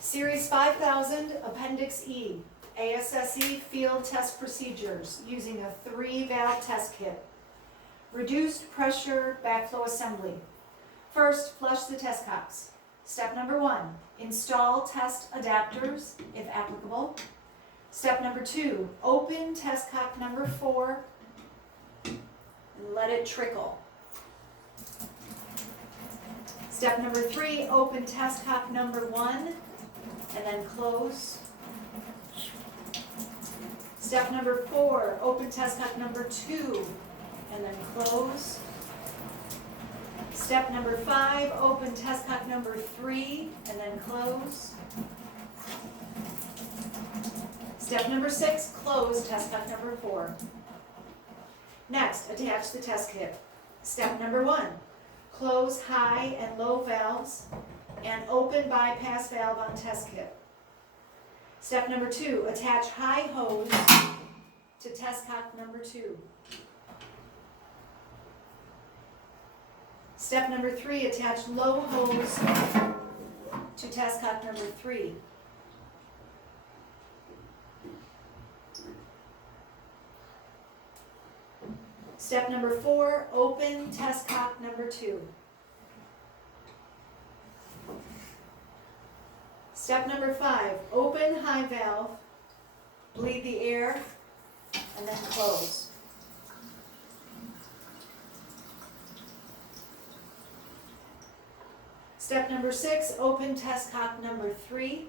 Series 5000, Appendix E, ASSE Field Test Procedures using a 3-valve test kit. Reduced pressure backflow assembly. First, flush the test cocks. Step number 1, install test adapters if applicable. Step number 2, open test cock number 4 and let it trickle. Step number 3, open test cock number 1 and then close. Step number 4, open test cock number 2 and then close. Step number 5, open test cock number 3 and then close. Step number 6, close test cock number 4. Next, attach the test kit. Step number 1, close high and low valves and open bypass valve on test kit. Step number 2, attach high hose to test cock number 2. Step number 3, attach low hose to test cock number 3. Step number 4, open test cock number 2. Step number 5, open high valve, bleed the air, and then close. Step number 6, open test cock number 3.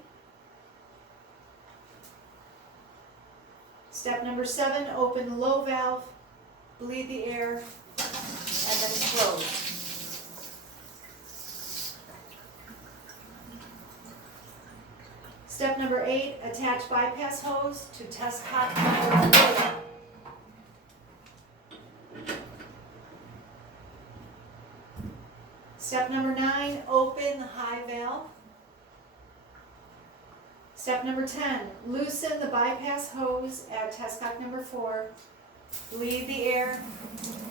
Step number 7, open low valve, bleed the air, and then close. Step number 8, attach bypass hose to test cock number 4. Step number 9, open high valve. Step number 10, loosen the bypass hose at test cock number 4, bleed the air,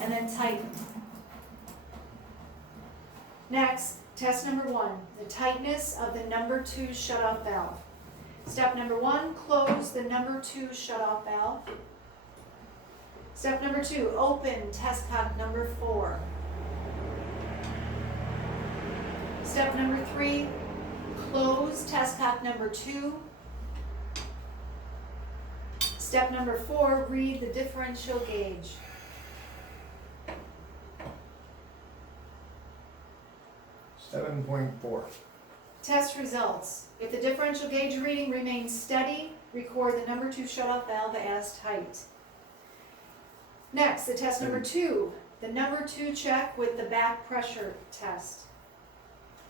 and then tighten. Next, test number 1, the tightness of the number 2 shutoff valve. Step number 1, close the number 2 shutoff valve. Step number 2, open test cock number 4. Step number 3, close test cock number 2. Step number 4, read the differential gauge. $7.4. Test results. If the differential gauge reading remains steady, record the number 2 shutoff valve as tight. Next, the test number 2, the number 2 check with the back pressure test.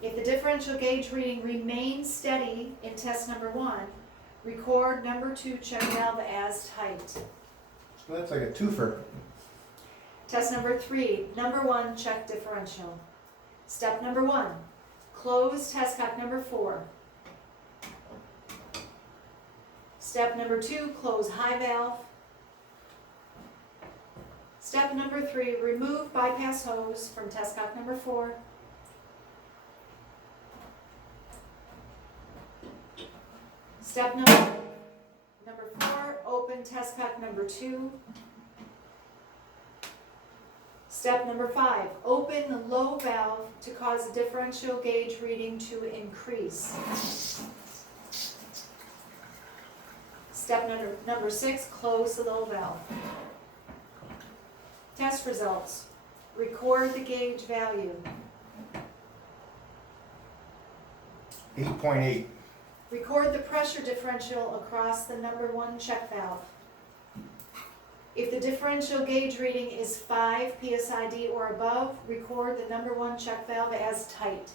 If the differential gauge reading remains steady in test number 1, record number 2 check valve as tight. So that's like a twofer. Test number 3, number 1 check differential. Step number 1, close test cock number 4. Step number 2, close high valve. Step number 3, remove bypass hose from test cock number 4. Step number 4, open test cock number 2. Step number 5, open the low valve to cause the differential gauge reading to increase. Step number 6, close the low valve. Test results. Record the gauge value. 8.8. Record the pressure differential across the number 1 check valve. If the differential gauge reading is 5 psid or above, record the number 1 check valve as tight.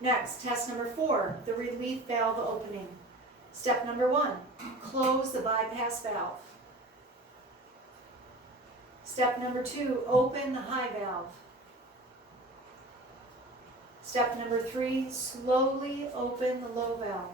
Next, test number 4, the relief valve opening. Step number 1, close the bypass valve. Step number 2, open the high valve. Step number 3, slowly open the low valve.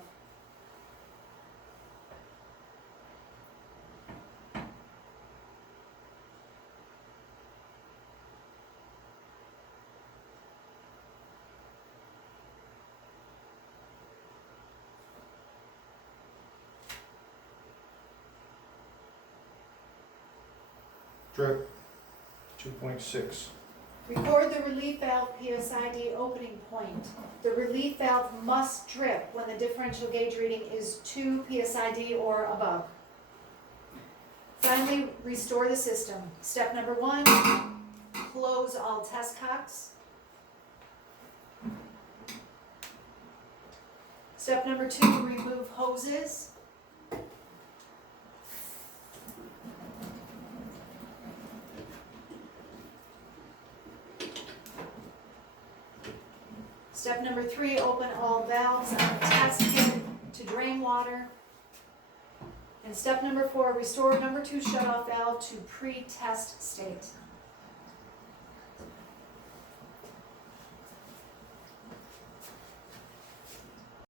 Strip 2.6. Record the relief valve PSID opening point. The relief valve must drip when the differential gauge reading is 2 PSID or above. Finally, restore the system. Step number 1, close all test cocks. Step number 2, remove hoses. Step number 3, open all valves on the test kit to drain water. And step number 4, restore number 2 shutoff valve to pre-test state.